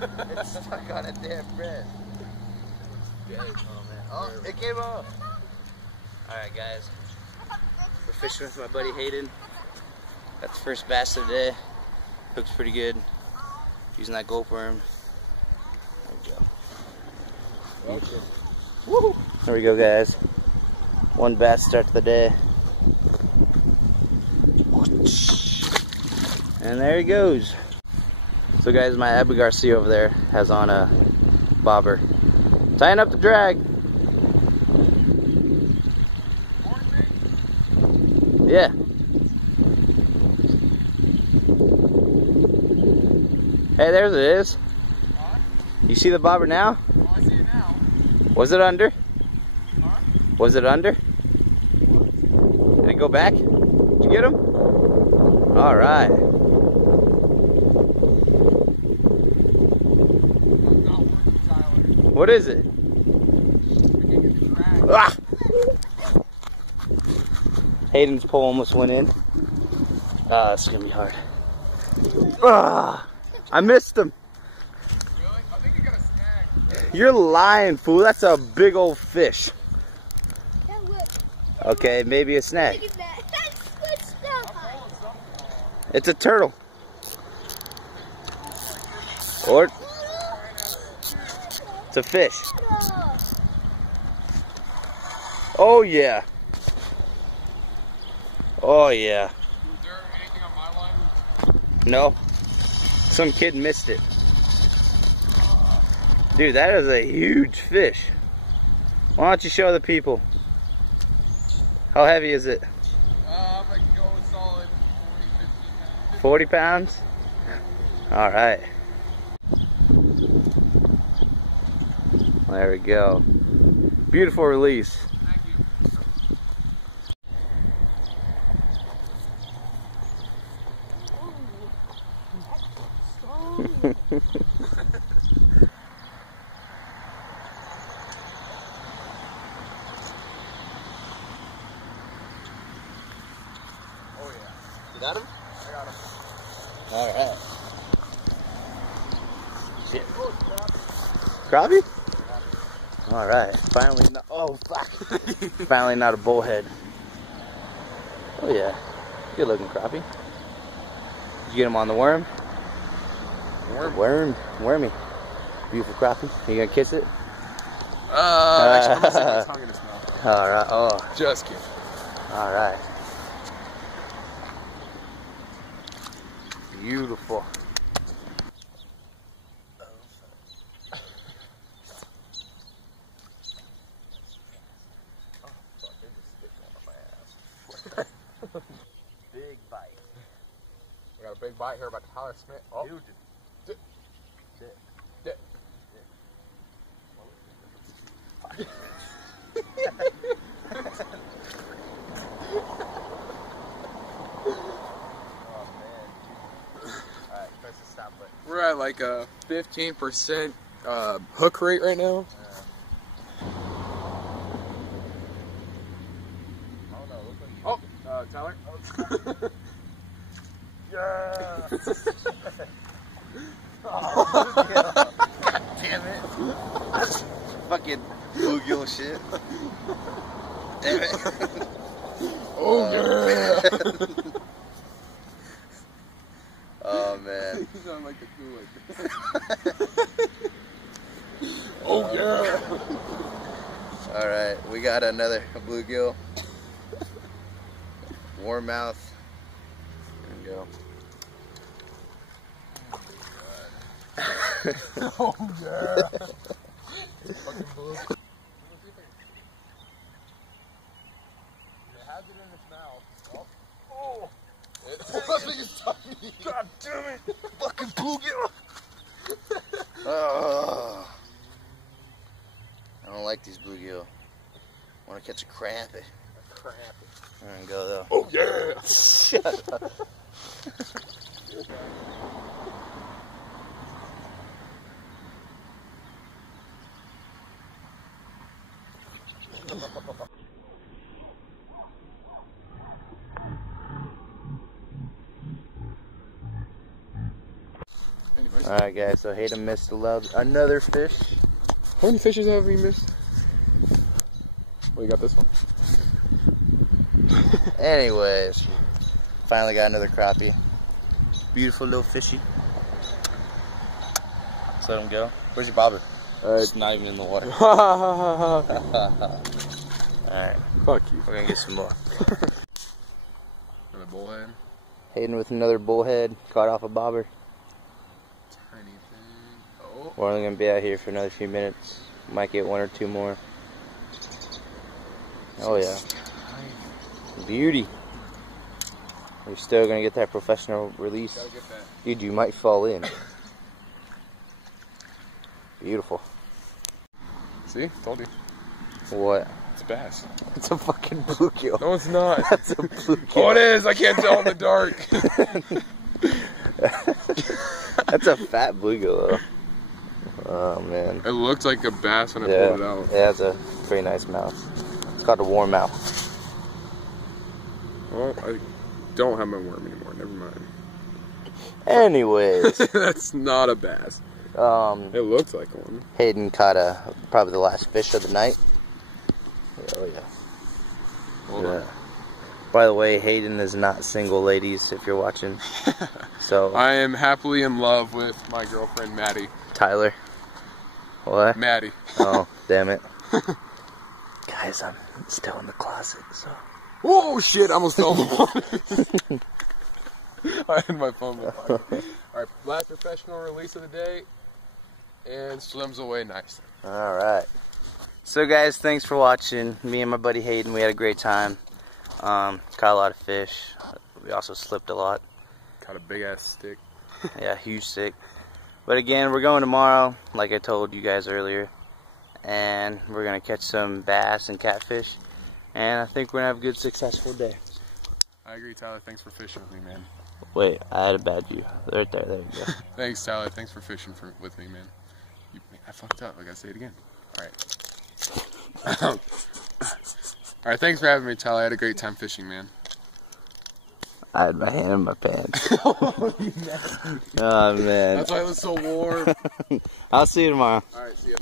It's stuck on a damn bread. Oh man. Oh, it came off. Alright guys. We're fishing with my buddy Hayden. Got the first bass of the day. Hook's pretty good. Using that gulp worm. There we go. Woo! There we go guys. One bass start to the day. And there he goes. So guys, my Abu Garcia over there has on a bobber. Tying up the drag. Yeah. Hey, there it is. You see the bobber now? Oh, I see it now. Was it under? Huh? Was it under? Did it go back? Did you get him? All right. What is it? Ah! Hayden's pole almost went in. Ah, it's gonna be hard. Ah! I missed him. Really? I think you got a snag. You're lying, fool. That's a big old fish. Okay, maybe a snag. It's a turtle. Or it's a fish. Oh yeah. Oh yeah. Is there anything on my line? No. Some kid missed it. Dude, that is a huge fish. Why don't you show the people? How heavy is it? I can go with solid 40 40, 50 pounds. pounds? All right. There we go. Beautiful release. Thank you. Oh yeah. You got him? I got him. All right. Shit. Crappie? All right. Finally not. Oh fuck. Finally not a bullhead. Oh yeah. Good looking crappie. Did you get him on the worm? Wormy. Beautiful crappie. Are you gonna kiss it? Actually, I'm gonna stick my tongue in his mouth. All right. Oh. Just kidding. All right. Beautiful. Big bite. We got a big bite here by Tyler Smith. Oh, Dude. we're at like a 15% hook rate right now. Oh, Tyler. Yeah. God damn it. Fucking bluegill shit. Damn it. Oh, yeah. Oh man. You sound like the Kool-Aid. Oh yeah. Alright, we got another bluegill. Warm mouth. There we go. Oh yeah. Fucking blue. It has it in its mouth. Oh. God damn it. Fucking bluegill. Oh. I don't like these bluegill. I want to catch a crappie. There we go though. Oh yeah. Shut up. Anyways. Alright guys, so Hayden missed another fish. How many fishes have we missed? Well, you got this one. Anyways, finally got another crappie. Beautiful little fishy. Let's let him go. Where's your bobber? It's not even in the water. Alright. Fuck you. We're gonna get some more. Another bullhead. Hayden with another bullhead, caught off a bobber. Tiny thing. Oh. We're only gonna be out here for another few minutes. Might get one or two more. Oh yeah. Beauty. We're still gonna get that professional release. Gotta get that. Dude, you might fall in. Beautiful. See? Told you. What? It's a bass. It's a fucking bluegill. No, it's not. That's a bluegill. Oh, it is. I can't tell in the dark. That's a fat bluegill though. Oh man. It looked like a bass when I pulled it out. Yeah, it's a pretty nice mouth. It's called a warmouth. Well, I don't have my worm anymore. Never mind. Anyways. That's not a bass. It looks like one. Hayden caught probably the last fish of the night. Oh yeah. Hold on. By the way, Hayden is not single, ladies, if you're watching. So I am happily in love with my girlfriend, Maddie. Tyler. What? Maddie. Oh, damn it. Guys, I'm still in the closet, so. Whoa, shit, I almost fell in the water. I had my phone in my pocket. Alright, last professional release of the day. And swims away nicely. Alright. So guys, thanks for watching. Me and my buddy Hayden, we had a great time. Caught a lot of fish. We also slipped a lot. Caught a big ass stick. Yeah, huge stick. But again, we're going tomorrow, like I told you guys earlier. And we're going to catch some bass and catfish. And I think we're going to have a good, successful day. I agree, Tyler. Thanks for fishing with me, man. Wait, I had a bad view. Right there, there you go. Thanks, Tyler. Thanks for fishing with me, man. I fucked up. I gotta say it again. Alright. Alright, thanks for having me, Tyler. I had a great time fishing, man. I had my hand in my pants. Oh, man. That's why it was so warm. I'll see you tomorrow. Alright, see ya.